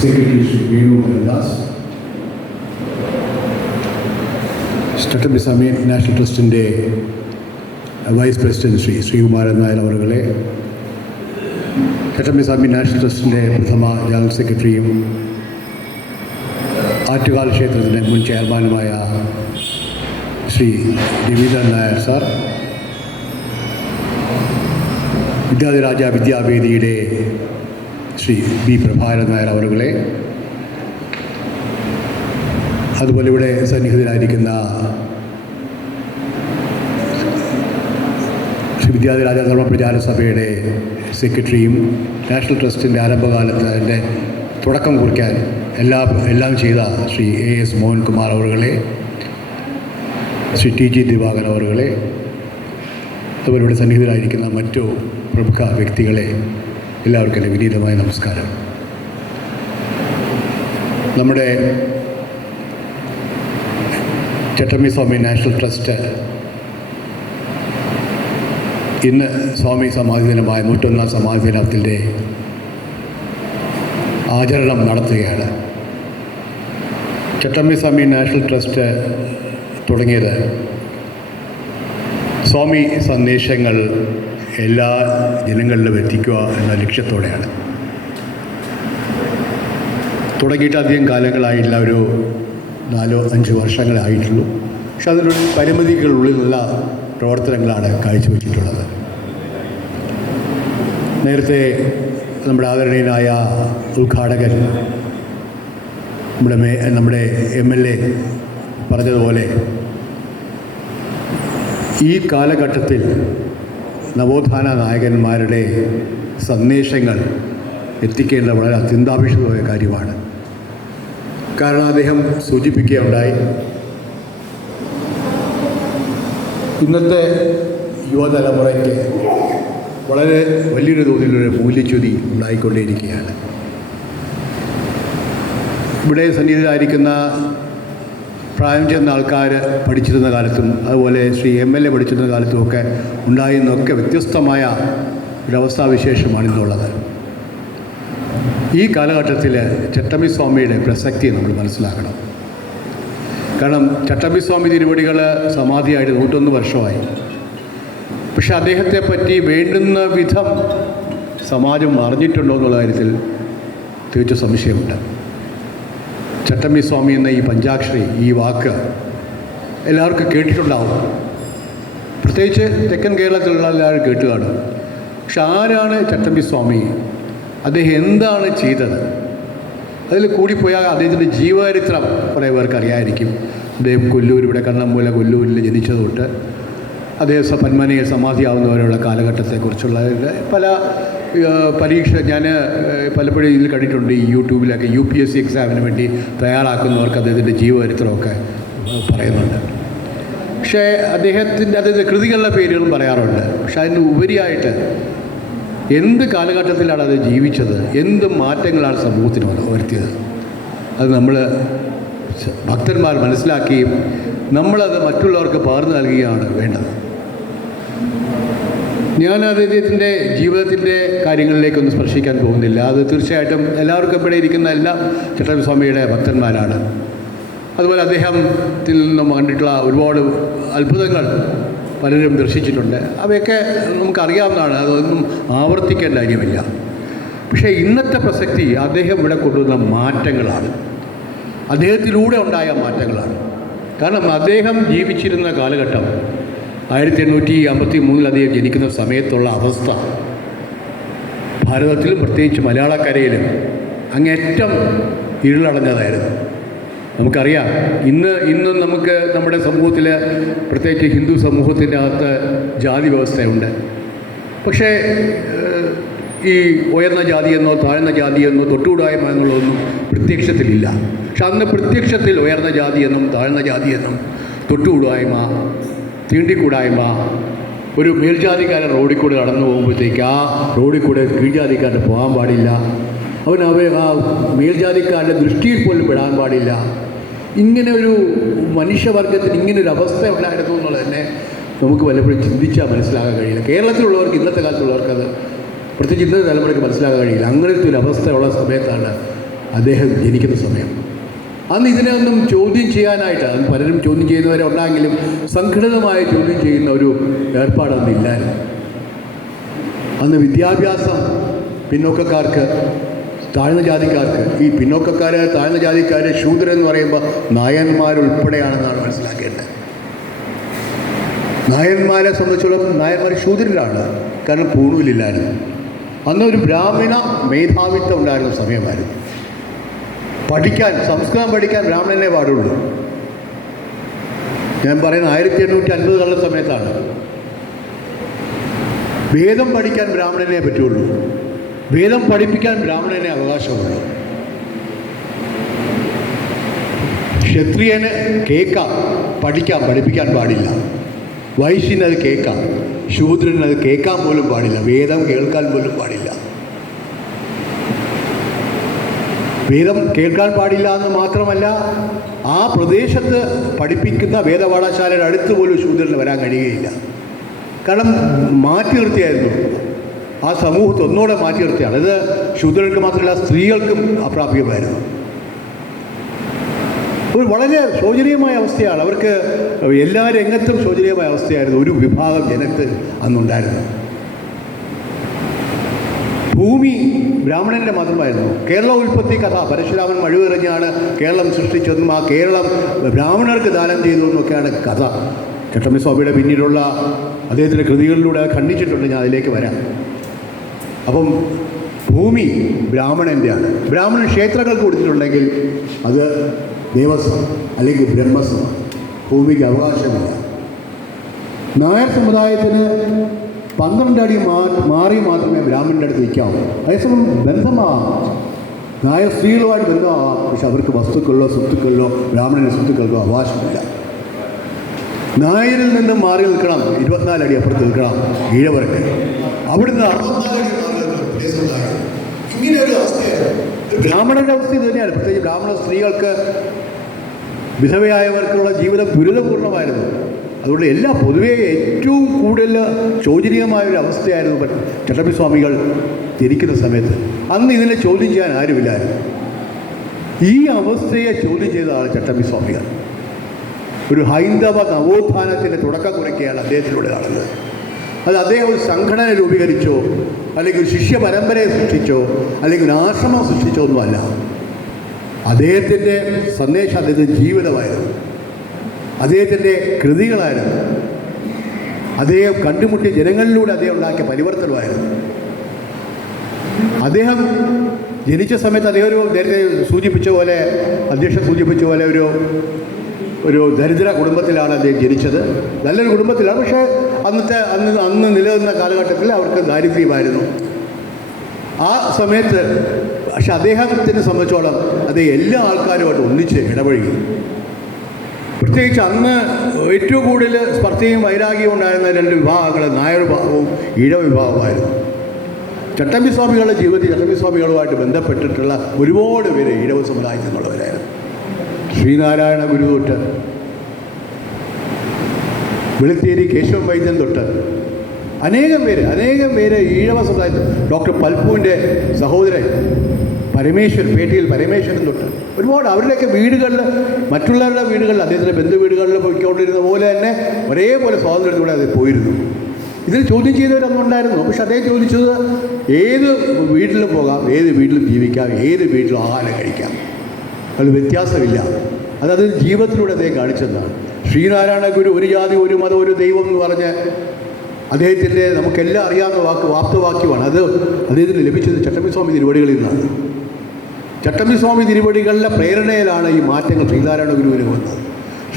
Secretary Sri Venu Haridas, Chattampiswami national ട്രസ്റ്റിന്റെ vice president Shri Sreekumaran Nair അവരുകളെ Chattampiswami national ട്രസ്റ്റിന്റെ പ്രഥമ ജനറൽ സെക്രട്ടറിയും ആറ്റുകാൽ ക്ഷേത്രത്തിന്റെ മുൻ ചെയർമാനുമായ ശ്രീ രവീന്ദ്രൻ നായർ സാർ വിദ്യാധിരാജ വിദ്യാവേദിയുടെ ശ്രീ ബി പ്രഭാകരൻ നായർ അവരുകളെ. അതുപോലെ ഇവിടെ സന്നിഹിതരായിരിക്കുന്ന ശ്രീ വിദ്യാധിരാജ ധർമ്മ പ്രചാര സഭയുടെ സെക്രട്ടറിയും നാഷണൽ ട്രസ്റ്റിന്റെ ആരംഭകാലത്ത് അതിന്റെ തുടക്കം കുറിക്കാൻ എല്ലാ എല്ലാം ചെയ്ത ശ്രീ എ എസ് മോഹൻകുമാർ അവരുകളെ ശ്രീ ടി ജി ദിവാകർ അവരുകളെ അതുപോലെ ഇവിടെ സന്നിഹിതരായിരിക്കുന്ന മറ്റു പ്രമുഖ വ്യക്തികളെ എല്ലാവർക്കും എന്റെ വിനീതമായ നമസ്കാരം. നമ്മുടെ ചട്ടമ്പി സ്വാമി നാഷണൽ ട്രസ്റ്റ് ഇന്ന് സ്വാമി സമാധി ദിനമായ നൂറ്റൊന്നാം സമാധി ദിനത്തിന്റെ ആചരണം നടത്തുകയാണ്. ചട്ടമ്പി സ്വാമി നാഷണൽ ട്രസ്റ്റ് തുടങ്ങിയത് സ്വാമി സന്ദേശങ്ങൾ എല്ലാ ജനങ്ങളിലും എത്തിക്കുക എന്ന ലക്ഷ്യത്തോടെയാണ്. തുടങ്ങിയിട്ട് അധികം കാലങ്ങളായില്ല ഒരു നാലോ അഞ്ച് വർഷങ്ങളായിട്ടുള്ളൂ. പക്ഷെ അതിനൊരു പരിമിതികളുള്ളിലുള്ള പ്രവർത്തനങ്ങളാണ് കാഴ്ചവെച്ചിട്ടുള്ളത്. നേരത്തെ നമ്മുടെ ആദരണീയനായ ഉദ്ഘാടകൻ നമ്മുടെ മേ നമ്മുടെ എം എൽ എ പറഞ്ഞതുപോലെ ഈ കാലഘട്ടത്തിൽ നവോത്ഥാന നായകന്മാരുടെ സന്ദേശങ്ങൾ എത്തിക്കേണ്ട വളരെ അത്യന്താപേക്ഷിതമായ കാര്യമാണ്. കാരണം അദ്ദേഹം സൂചിപ്പിക്കുകയുണ്ടായി ഇന്നത്തെ യുവതലമുറയ്ക്ക് വളരെ വലിയൊരു തോതിലൊരു മൂല്യച്യുതി ഉണ്ടായിക്കൊണ്ടേയിരിക്കുകയാണ്. ഇവിടെ സന്നിഹിതരായിരിക്കുന്ന പ്രായം ചെന്ന ആൾക്കാർ പഠിച്ചിരുന്ന കാലത്തും അതുപോലെ ശ്രീ എം എൽ എ പഠിച്ചിരുന്ന കാലത്തുമൊക്കെ ഉണ്ടായിരുന്നൊക്കെ വ്യത്യസ്തമായ ഒരവസ്ഥാവിശേഷമാണ് ഇന്നുള്ളത്. ഈ കാലഘട്ടത്തിൽ ചട്ടമ്പി സ്വാമിയുടെ പ്രസക്തി നമ്മൾ മനസ്സിലാക്കണം. കാരണം ചട്ടമ്പി സ്വാമി തിരുവടികൾ സമാധിയായിട്ട് നൂറ്റൊന്ന് വർഷമായി. പക്ഷെ അദ്ദേഹത്തെ പറ്റി വേണ്ടുന്ന വിധം സമാജം അറിഞ്ഞിട്ടുണ്ടോ എന്നുള്ള കാര്യത്തിൽ തീർച്ച സംശയമുണ്ട്. ചട്ടമ്പി സ്വാമി എന്ന ഈ പഞ്ചാക്ഷരി ഈ വാക്ക് എല്ലാവർക്കും കേട്ടിട്ടുണ്ടാവും. പ്രത്യേകിച്ച് തെക്കൻ കേരളത്തിലുള്ള എല്ലാവരും കേട്ടുകയാണ് പക്ഷെ ആരാണ് ചട്ടമ്പി സ്വാമി അദ്ദേഹം എന്താണ് ചെയ്തത്? അതിൽ കൂടിപ്പോയാൽ അദ്ദേഹത്തിന്റെ ജീവചരിത്രം കുറേ പേർക്ക് അറിയാമായിരിക്കും അദ്ദേഹം കൊല്ലൂർ ഇവിടെ കണ്ണമ്പൂല കൊല്ലൂരിൽ ജനിച്ചത് തൊട്ട്. അദ്ദേഹം പന്മനയെ സമാധിയാവുന്നവരെയുള്ള കാലഘട്ടത്തെക്കുറിച്ചുള്ള പല പരീക്ഷ ഞാൻ പലപ്പോഴും ഇതിൽ കണ്ടിട്ടുണ്ട് ഈ യൂട്യൂബിലൊക്കെ യു പി എസ് സി എക്സാമിന് വേണ്ടി തയ്യാറാക്കുന്നവർക്ക് അദ്ദേഹത്തിന്റെ ജീവചരിത്രമൊക്കെ പറയുന്നുണ്ട്. പക്ഷേ അദ്ദേഹത്തിന്റെ അദ്ദേഹത്തിന്റെ കൃതികളുടെ പേരുകളും പറയാറുണ്ട്. പക്ഷേ അതിന് ഉപരിയായിട്ട് എന്ത് കാലഘട്ടത്തിലാണ് അത് ജീവിച്ചത്? എന്ത് മാറ്റങ്ങളാണ് സമൂഹത്തിന് വരുത്തിയത്? അത് നമ്മൾ ഭക്തന്മാർ മനസ്സിലാക്കുകയും നമ്മളത് മറ്റുള്ളവർക്ക് പകർന്നു നൽകുകയാണ് വേണ്ടത്. ഞാൻ അദ്ദേഹത്തിന്റെ ജീവിതത്തിന്റെ കാര്യങ്ങളിലേക്കൊന്നും സ്പർശിക്കാൻ പോകുന്നില്ല. അത് തീർച്ചയായിട്ടും എല്ലാവർക്കും ഇവിടെ ഇരിക്കുന്ന എല്ലാ ചട്ടസ്വാമിയുടെ ഭക്തന്മാരാണ്. അതുപോലെ അദ്ദേഹത്തിൽ നിന്നും കണ്ടിട്ടുള്ള ഒരുപാട് അത്ഭുതങ്ങൾ പലരും ദർശിച്ചിട്ടുണ്ട്. അവയൊക്കെ നമുക്കറിയാവുന്നതാണ്. അതൊന്നും ആവർത്തിക്കേണ്ട കാര്യമില്ല. പക്ഷേ ഇന്നത്തെ പ്രസക്തി അദ്ദേഹം ഇവിടെ കൊണ്ടുവന്ന മാറ്റങ്ങളാണ്. അദ്ദേഹത്തിലൂടെ ഉണ്ടായ മാറ്റങ്ങളാണ്. കാരണം അദ്ദേഹം ജീവിച്ചിരുന്ന കാലഘട്ടം ആയിരത്തി എണ്ണൂറ്റി അമ്പത്തി മൂന്നിൽ അദ്ദേഹം ജനിക്കുന്ന സമയത്തുള്ള അവസ്ഥ. ഭാരതത്തിലും പ്രത്യേകിച്ച് മലയാളക്കരയിലും അങ്ങേറ്റം ഇരുളടഞ്ഞതായിരുന്നു. നമുക്കറിയാം ഇന്ന് ഇന്നും നമുക്ക് നമ്മുടെ സമൂഹത്തിൽ പ്രത്യേകിച്ച് ഹിന്ദു സമൂഹത്തിന്റെ അകത്ത് ജാതി വ്യവസ്ഥയുണ്ട്. പക്ഷേ ഈ ഉയർന്ന ജാതിയെന്നോ താഴ്ന്ന ജാതിയെന്നോ തൊട്ടുകൂടായ്മ എന്നുള്ളതൊന്നും പ്രത്യക്ഷത്തിലില്ല. പക്ഷെ അന്ന് പ്രത്യക്ഷത്തിൽ ഉയർന്ന ജാതിയെന്നും താഴ്ന്ന ജാതിയെന്നും തൊട്ടുകൂടായ്മ തീണ്ടിക്കൂടായ്മ. ഒരു മേൽജാതിക്കാരൻ റോഡിൽ കൂടെ കടന്നു പോകുമ്പോഴത്തേക്ക് ആ റോഡിൽ കൂടെ കീഴ്ജാതിക്കാരന് പോകാൻ പാടില്ല. അവൻ അവർ ആ ദൃഷ്ടിയിൽ പോലും പെടാൻ പാടില്ല. ഇങ്ങനെ ഒരു മനുഷ്യവർഗത്തിന് ഇങ്ങനെ ഒരു അവസ്ഥ ഉണ്ടായിരുന്നു എന്നുള്ളത് തന്നെ നമുക്ക് വല്ലപ്പോഴും ചിന്തിച്ചാൽ മനസ്സിലാക്കാൻ കഴിയില്ല. കേരളത്തിലുള്ളവർക്ക് ഇന്നത്തെ കാലത്തുള്ളവർക്ക് അത് പ്രത്യേകിച്ച് ഇന്നത്തെ തലമുറയ്ക്ക് മനസ്സിലാക്കാൻ കഴിയില്ല. അങ്ങനത്തെ ഒരു അവസ്ഥയുള്ള സമയത്താണ് അദ്ദേഹം ജനിക്കുന്ന സമയം. അന്ന് ഇതിനെ ഒന്നും ചോദ്യം ചെയ്യാനായിട്ട് അത് പലരും ചോദ്യം ചെയ്യുന്നവരെ ഉണ്ടായെങ്കിലും സംഘടിതമായി ചോദ്യം ചെയ്യുന്ന ഒരു ഏർപ്പാടൊന്നില്ലായിരുന്നു അന്ന് വിദ്യാഭ്യാസം പിന്നോക്കക്കാർക്ക് താഴ്ന്ന ജാതിക്കാർക്ക് ഈ പിന്നോക്കക്കാർ താഴ്ന്ന ജാതിക്കാർ ശൂദ്രൻ പറയുമ്പോൾ നായന്മാരുൾപ്പെടെയാണെന്നാണ് മനസ്സിലാക്കേണ്ടത്. നായന്മാരെ സംബന്ധിച്ചിടത്തോളം നായന്മാർ ശൂദ്രരാണ് കാരണം പൂണൂലില്ലായിരുന്നു. അന്ന് ഒരു ബ്രാഹ്മണ മേധാവിത്വം ഉണ്ടായിരുന്ന സമയമായിരുന്നു. പഠിക്കാൻ സംസ്കൃതം പഠിക്കാൻ ബ്രാഹ്മണനെ പാടുള്ളൂ. ഞാൻ പറയുന്ന ആയിരത്തി എണ്ണൂറ്റി അൻപതുകളുടെ സമയത്താണ്. വേദം പഠിക്കാൻ ബ്രാഹ്മണനെ പറ്റുള്ളൂ. വേദം പഠിപ്പിക്കാൻ ബ്രാഹ്മണനെ അവകാശമുള്ളൂ. ക്ഷത്രിയന് കേൾക്കാം പഠിക്കാം പഠിപ്പിക്കാൻ പാടില്ല. വൈശ്യനത് കേൾക്കാം ശൂദ്രനത് കേൾക്കാൻ പോലും പാടില്ല. വേദം കേൾക്കാൻ പോലും പാടില്ല. വേദം കേൾക്കാൻ പാടില്ല എന്ന് മാത്രമല്ല ആ പ്രദേശത്ത് പഠിപ്പിക്കുന്ന വേദപാഠശാലയുടെ അടുത്ത് പോലും ശൂദ്രന് വരാൻ കഴിയുകയില്ല. കാരണം മാറ്റി നിർത്തിയായിരുന്നു. ആ സമൂഹത്തെ ഒന്നുകൂടെ മാറ്റി നിർത്തിയാണ്. ഇത് ശൂദ്രർക്ക് മാത്രമല്ല സ്ത്രീകൾക്കും അപ്രാപ്യമായിരുന്നു. ഒരു വളരെ ശോചനീയമായ അവസ്ഥയാണ്. അവർക്ക് എല്ലാ രംഗത്തും ശോചനീയമായ അവസ്ഥയായിരുന്നു. ഒരു വിഭാഗം ജനത്തിൽ അന്നുണ്ടായിരുന്നു ഭൂമി ബ്രാഹ്മണന്റെ മതമായിരുന്നു കേരള ഉൽപ്പത്തി കഥ. പരശുരാമൻ മഴുവെറിഞ്ഞാണ് കേരളം സൃഷ്ടിച്ചതെന്നും ആ കേരളം ബ്രാഹ്മണർക്ക് ദാനം ചെയ്തു എന്നൊക്കെയാണ് കഥ. ചട്ടമ്പി സ്വാമിയുടെ പിന്നിലുള്ള അദ്ദേഹത്തിന്റെ കൃതികളിലൂടെ ഖണ്ഡിച്ചിട്ടുണ്ട്. ഞാൻ അതിലേക്ക് വരാം. അപ്പം ഭൂമി ബ്രാഹ്മണന്റെയാണ് ബ്രാഹ്മണൻ ക്ഷേത്രങ്ങൾ കൊടുത്തിട്ടുണ്ടെങ്കിൽ അത് ദേവസ്വം അല്ലെങ്കിൽ ബ്രഹ്മസ്വം. ഭൂമിക്ക് അവകാശമില്ല. നായർ സമുദായത്തിന് പന്ത്രണ്ട് അടി മാറി മാത്രമേ ബ്രാഹ്മണന്റെ അടുത്ത് നിൽക്കാവൂ. അതേസമയം ബന്ധമാവാം നായ സ്ത്രീകളുമായിട്ട് ബന്ധമാവാം പക്ഷെ അവർക്ക് വസ്തുക്കളിലോ സ്വത്തുക്കളിലോ ബ്രാഹ്മണന്റെ സ്വത്തുക്കൾക്കോ അവകാശമില്ല. നായരിൽ നിന്നും മാറി നിൽക്കണം. ഇരുപത്തിനാല് അടി അപ്പുറത്ത് നിൽക്കണം. ഈഴവർക്ക്. അവിടുന്ന് ബ്രാഹ്മണന്റെ ബ്രാഹ്മണന്റെ അവസ്ഥ ഇത് തന്നെയാണ്. പ്രത്യേകിച്ച് ബ്രാഹ്മണ സ്ത്രീകൾക്ക് വിധവയായവർക്കുള്ള ജീവിതം ദുരിതപൂർണമായിരുന്നു അതുകൊണ്ട് എല്ലാ പൊതുവേ ഏറ്റവും കൂടുതൽ ശോചനീയമായ ഒരു അവസ്ഥയായിരുന്നു പ- ചട്ടമ്പി സ്വാമികൾ ധരിക്കുന്ന സമയത്ത്. അന്ന് ഇതിനെ ചോദ്യം ചെയ്യാൻ ആരുമില്ലായിരുന്നു. ഈ അവസ്ഥയെ ചോദ്യം ചെയ്തതാണ് ചട്ടമ്പി സ്വാമികൾ. ഒരു ഹൈന്ദവ നവോത്ഥാനത്തിന്റെ തുടക്കം കുറിക്കുകയാണ് അദ്ദേഹത്തിലൂടെ നടന്നത്. അത് അദ്ദേഹം ഒരു സംഘടന രൂപീകരിച്ചോ അല്ലെങ്കിൽ ഒരു ശിഷ്യ പരമ്പരയെ സൃഷ്ടിച്ചോ അല്ലെങ്കിൽ ഒരു ആശ്രമം സൃഷ്ടിച്ചോ ഒന്നുമല്ല. അദ്ദേഹത്തിന്റെ സന്ദേശം അദ്ദേഹത്തിന്റെ ജീവിതമായിരുന്നു. അദ്ദേഹത്തിന്റെ കൃതികളായിരുന്നു. അദ്ദേഹം കണ്ടുമുട്ടിയ ജനങ്ങളിലൂടെ അദ്ദേഹം ഉണ്ടാക്കിയ പരിവർത്തനമായിരുന്നു. അദ്ദേഹം ജനിച്ച സമയത്ത് അദ്ദേഹം ഒരു നേരത്തെ സൂചിപ്പിച്ച പോലെ അധ്യക്ഷൻ സൂചിപ്പിച്ച പോലെ ഒരു ഒരു ദരിദ്ര കുടുംബത്തിലാണ് അദ്ദേഹം ജനിച്ചത്. നല്ലൊരു കുടുംബത്തിലാണ് പക്ഷേ അന്നത്തെ അന്ന് അന്ന് നിലനിന്ന കാലഘട്ടത്തിൽ അവർക്ക് ദാരിദ്ര്യമായിരുന്നു. ആ സമയത്ത് പക്ഷെ അദ്ദേഹത്തിനെ സംബന്ധിച്ചോളം അദ്ദേഹം എല്ലാ ആൾക്കാരുമായിട്ട് ഒന്നിച്ച് ഇടപഴകി. പ്രത്യേകിച്ച് അന്ന് ഏറ്റവും കൂടുതൽ സ്പർദ്ധയും വൈരാഗ്യവും ഉണ്ടായിരുന്ന രണ്ട് വിഭാഗങ്ങൾ നായർ വിഭാഗവും ഈഴ വിഭാഗമായിരുന്നു ചട്ടമ്പി സ്വാമികളുടെ ജീവിതത്തിൽ ചട്ടമ്പി സ്വാമികളുമായിട്ട് ബന്ധപ്പെട്ടിട്ടുള്ള ഒരുപാട് പേര് ഈഴവ സമുദായത്തിൽ നിന്നുള്ളവരായിരുന്നു ശ്രീനാരായണ ഗുരു തൊട്ട് വെളുത്തേരി കേശവൻ വൈദ്യൻ തൊട്ട് അനേകം പേര് അനേകം പേര് ഈഴവ സമുദായത്തിൽ. ഡോക്ടർ പൽപ്പുവിന്റെ സഹോദരൻ പരമേശ്വരൻ പേട്ടിയിൽ പരമേശ്വരൻ തൊട്ട് ഒരുപാട് അവരുടെയൊക്കെ വീടുകളിൽ മറ്റുള്ളവരുടെ വീടുകളിൽ അദ്ദേഹത്തിന്റെ ബന്ധു വീടുകളിൽ പോയിക്കൊണ്ടിരുന്ന പോലെ തന്നെ ഒരേപോലെ സ്വാതന്ത്ര്യത്തോടെ അത് പോയിരുന്നു. ഇതിൽ ചോദ്യം ചെയ്തവരൊന്നും ഉണ്ടായിരുന്നു. പക്ഷെ അദ്ദേഹം ചോദിച്ചത് ഏത് വീട്ടിലും പോകാം ഏത് വീട്ടിലും ജീവിക്കാം ഏത് വീട്ടിലും ആഹാരം കഴിക്കാം? അതിൽ വ്യത്യാസമില്ല. അതത് ജീവിതത്തിലൂടെ അദ്ദേഹം കാണിച്ചതാണ്. ശ്രീനാരായണ ഗുരു ഒരു ജാതി ഒരു മതം ഒരു ദൈവം എന്ന് പറഞ്ഞ് അദ്ദേഹത്തിന്റെ നമുക്കെല്ലാം അറിയാവുന്ന വാക്ക് വാപ്തവാക്യമാണ്. അത് അദ്ദേഹത്തിന് ലഭിച്ചത് ചട്ടമ്പിസ്വാമി തിരുവടികളിൽ നിന്നാണ്. ചട്ടമ്പിസ്വാമി തിരുവടികളിലെ പ്രേരണയിലാണ് ഈ മാറ്റങ്ങൾ. ശ്രീനാരായണ ഗുരുവിന് വന്നത്.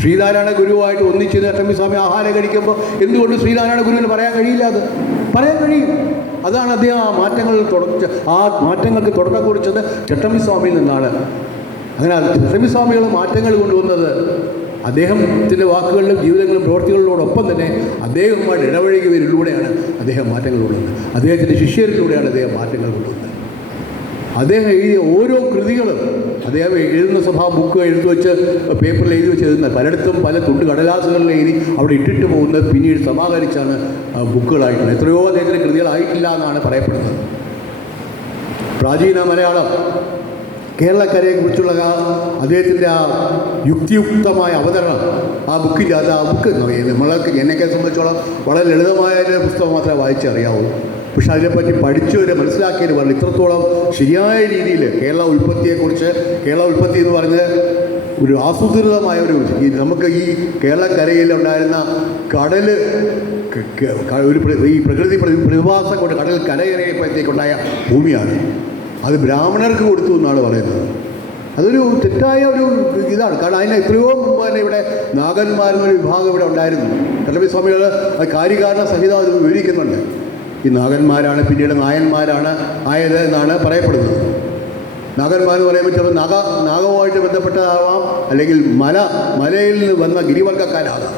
ശ്രീനാരായണ ഗുരുവായിട്ട് ഒന്നിച്ച് ചട്ടമ്പിസ്വാമി ആഹാരം കഴിക്കുമ്പോൾ എന്തുകൊണ്ട് ശ്രീനാരായണ ഗുരുവിന് പറയാൻ കഴിയില്ല അത്? പറയാൻ കഴിയും. അതാണ് അദ്ദേഹം ആ മാറ്റങ്ങൾ തുടച്ച ആ മാറ്റങ്ങൾക്ക് തുടക്കം കുറിച്ചത് ചട്ടമ്പിസ്വാമിയിൽ നിന്നാണ്. അതിനാൽ ചട്ടമ്പിസ്വാമികൾ മാറ്റങ്ങൾ കൊണ്ടുവന്നത് അദ്ദേഹത്തിന്റെ വാക്കുകളിലും ജീവിതങ്ങളിലും പ്രവർത്തികളിലോടൊപ്പം തന്നെ അദ്ദേഹവുമായിട്ട് ഇടപഴകിയവരിലൂടെയാണ് അദ്ദേഹം മാറ്റങ്ങൾ കൊണ്ടുവന്നത്. അദ്ദേഹത്തിന്റെ ശിഷ്യരിലൂടെയാണ് അദ്ദേഹം മാറ്റങ്ങൾ കൊണ്ടുവന്നത്. അദ്ദേഹം എഴുതിയ ഓരോ കൃതികളും അദ്ദേഹം എഴുതുന്ന സ്വഭാവ ബുക്ക് എഴുതി വെച്ച് പേപ്പറിൽ എഴുതി വെച്ച് എഴുതുന്ന പലയിടത്തും പല തുണ്ട് കടലാസുകളിൽ എഴുതി അവിടെ ഇട്ടിട്ട് പോകുന്നത് പിന്നീട് സമാഹരിച്ചാണ് ബുക്കുകളായിട്ടുള്ളത്. എത്രയോ അദ്ദേഹത്തിന്റെ കൃതികളായിട്ടില്ല എന്നാണ് പറയപ്പെടുന്നത്. പ്രാചീന മലയാളം കേരളക്കരയെക്കുറിച്ചുള്ള ആ അദ്ദേഹത്തിന്റെ ആ യുക്തിയുക്തമായ അവതരണം ആ ബുക്കിന്റെ അത് ആ ബുക്ക് നമ്മളൊക്കെ എന്നെയൊക്കെ സംബന്ധിച്ചോളം വളരെ ലളിതമായ പുസ്തകം മാത്രമേ വായിച്ചറിയാവൂ. പക്ഷെ അതിനെപ്പറ്റി പഠിച്ചവർ മനസ്സിലാക്കിയവർ പറഞ്ഞു ഇത്രത്തോളം ശരിയായ രീതിയിൽ കേരള ഉൽപ്പത്തിയെക്കുറിച്ച് കേരള ഉൽപ്പത്തി എന്ന് പറഞ്ഞ് ഒരു ആസൂത്രിതമായ ഒരു നമുക്ക് ഈ കേരളക്കരയിൽ ഉണ്ടായിരുന്ന കടൽ ഒരു ഈ പ്രകൃതി പ്രതി- പ്രതിഭാസം കൊണ്ട് കടൽ കരകയറിയപ്പോഴത്തേക്കുണ്ടായ ഭൂമിയാണ്. അത് ബ്രാഹ്മണർക്ക് കൊടുത്തു എന്നാണ് പറയുന്നത്. അതൊരു തെറ്റായ ഒരു ഇതാണ്. കാരണം അതിന് എത്രയോ മുമ്പ് തന്നെ ഇവിടെ നാഗന്മാരെന്നൊരു വിഭാഗം ഇവിടെ ഉണ്ടായിരുന്നു. കട്ടപ്പി സ്വാമികൾ അത് കാര്യകാരണ സഹിതം അത് വിവരിക്കുന്നുണ്ട്. ഈ നാഗന്മാരാണ് പിന്നീട് നായന്മാരാണ് ആയത് എന്നാണ് പറയപ്പെടുന്നത്. നാഗന്മാർ എന്ന് പറയുമ്പോൾ ചിലപ്പോൾ നാഗ നാഗവുമായിട്ട് ബന്ധപ്പെട്ടതാവാം അല്ലെങ്കിൽ മല മലയിൽ നിന്ന് വന്ന ഗിരിവർഗക്കാരാകാം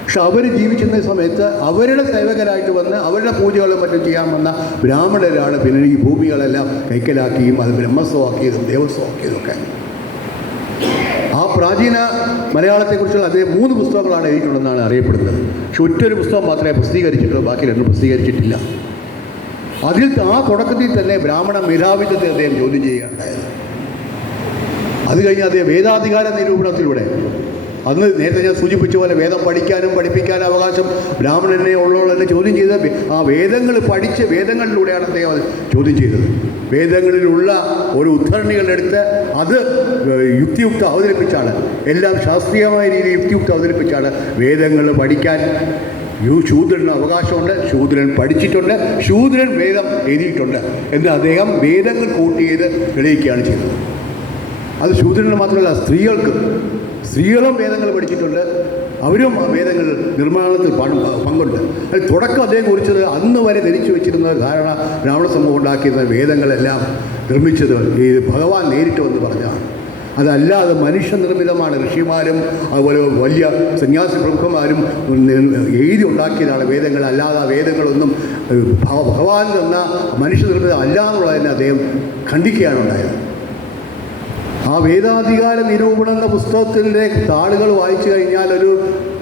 പക്ഷെ അവർ ജീവിച്ചിരുന്ന സമയത്ത് അവരുടെ സേവകരായിട്ട് വന്ന് അവരുടെ പൂജകളും മറ്റും ചെയ്യാൻ വന്ന ബ്രാഹ്മണരാണ് പിന്നെ ഈ ഭൂമികളെല്ലാം കൈക്കലാക്കിയും അത് ബ്രഹ്മസ്വമാക്കിയതും ദേവസ്വമാക്കിയതും ഒക്കെ. പ്രാചീന മലയാളത്തെക്കുറിച്ചുള്ള അദ്ദേഹം മൂന്ന് പുസ്തകങ്ങളാണ് എഴുതിയിട്ടുള്ളതെന്നാണ് അറിയപ്പെടുന്നത്. പക്ഷെ ഒറ്റൊരു പുസ്തകം മാത്രമേ പ്രസിദ്ധീകരിച്ചിട്ടുള്ളൂ ബാക്കി രണ്ടും പ്രസിദ്ധീകരിച്ചിട്ടില്ല. അതിൽ ആ തുടക്കത്തിൽ തന്നെ ബ്രാഹ്മണ മേധാവിത്വത്തെ അദ്ദേഹം ചോദ്യം ചെയ്യുകയുണ്ടായത് അത് കഴിഞ്ഞ് അദ്ദേഹം വേദാധികാര നിരൂപണത്തിലൂടെ അന്ന് നേരത്തെ ഞാൻ സൂചിപ്പിച്ച പോലെ വേദം പഠിക്കാനും പഠിപ്പിക്കാനും അവകാശം ബ്രാഹ്മണനെ ഉള്ളവരെന്നെ ചോദ്യം ചെയ്ത ആ വേദങ്ങൾ പഠിച്ച് വേദങ്ങളിലൂടെയാണ് അദ്ദേഹം ചോദ്യം ചെയ്തത്. വേദങ്ങളിലുള്ള ഒരു ഉദ്ധരണികളെടുത്ത് അത് യുക്തിയുക്തം അവതരിപ്പിച്ചാണ്. എല്ലാം ശാസ്ത്രീയമായ രീതിയിൽ യുക്തിയുക്തം അവതരിപ്പിച്ചാണ് വേദങ്ങൾ പഠിക്കാൻ ശൂദ്രന് അവകാശമുണ്ട് ശൂദ്രൻ പഠിച്ചിട്ടുണ്ട് ശൂദ്രൻ വേദം എഴുതിയിട്ടുണ്ട് എന്ന് അദ്ദേഹം വേദങ്ങൾ കൂട്ടി ചെയ്ത് തെളിയിക്കുകയാണ് ചെയ്തത്. അത് ശൂദ്രന് മാത്രമല്ല സ്ത്രീകൾക്ക് സ്ത്രീകളും വേദങ്ങൾ പഠിച്ചിട്ടുണ്ട്. അവരും ആ വേദങ്ങൾ നിർമ്മാണത്തിൽ പങ്കുണ്ട്. അതിൽ തുടക്കം അദ്ദേഹം കുറിച്ചത് അന്ന് വരെ ധരിച്ചു വെച്ചിരുന്ന ധാരണ ബ്രാഹ്മണ സമൂഹം ഉണ്ടാക്കിയിരുന്ന വേദങ്ങളെല്ലാം നിർമ്മിച്ചത് ഈ ഭഗവാൻ നേരിട്ട് വന്ന് പറഞ്ഞതാണ്. അതല്ലാതെ മനുഷ്യനിർമ്മിതമാണ് ഋഷിമാരും അതുപോലെ വലിയ സന്യാസി പ്രമുഖന്മാരും എഴുതി ഉണ്ടാക്കിയതാണ് വേദങ്ങൾ. അല്ലാതെ ആ വേദങ്ങളൊന്നും ഭഗവാൻ തന്ന മനുഷ്യനിർമ്മിതം അല്ല എന്നുള്ളതിനെ അദ്ദേഹം ഖണ്ഡിക്കുകയാണ് ഉണ്ടായത്. ആ വേദാധികാര നിരൂപണം എന്ന പുസ്തകത്തിന്റെ താളുകൾ വായിച്ചു കഴിഞ്ഞാൽ ഒരു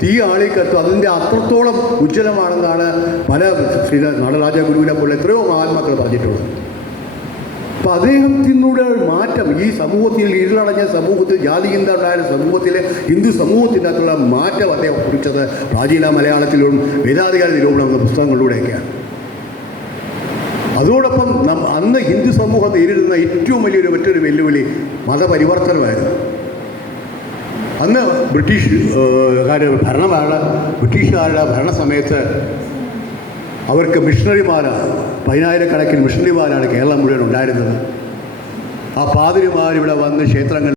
തീ ആളിക്കത്തും. അതിന്റെ അത്രത്തോളം ഉജ്ജ്വലമാണെന്നാണ് പല ശ്രീ നടരാജ ഗുരുവിനെ പോലെ എത്രയോ മഹാത്മാക്കൾ പറഞ്ഞിട്ടുള്ളത്. അപ്പം അദ്ദേഹത്തിനൂടെ മാറ്റം ഈ സമൂഹത്തിൽ ഇരുളടഞ്ഞ സമൂഹത്തിൽ ജാതി ചിന്ത ഉണ്ടായ സമൂഹത്തിലെ ഹിന്ദു സമൂഹത്തിനകത്തുള്ള മാറ്റം അദ്ദേഹം കുറിച്ചത് പ്രാചീന മലയാളത്തിലും വേദാധികാര നിരൂപണം എന്ന പുസ്തകങ്ങളിലൂടെയൊക്കെയാണ്. അതോടൊപ്പം അന്ന് ഹിന്ദു സമൂഹം നേരിടുന്ന ഏറ്റവും വലിയൊരു മറ്റൊരു വെല്ലുവിളി മതപരിവർത്തനമായിരുന്നു. അന്ന് ബ്രിട്ടീഷ് കാര് ഭരണമാണ് ബ്രിട്ടീഷുകാരുടെ ഭരണസമയത്ത് അവർക്ക് മിഷണറിമാരാണ് പതിനായിരക്കണക്കിന് മിഷണറിമാരാണ് കേരളം മുഴുവൻ ഉണ്ടായിരുന്നത്. ആ പാതിരിമാർ ഇവിടെ വന്ന് ക്ഷേത്രങ്ങൾ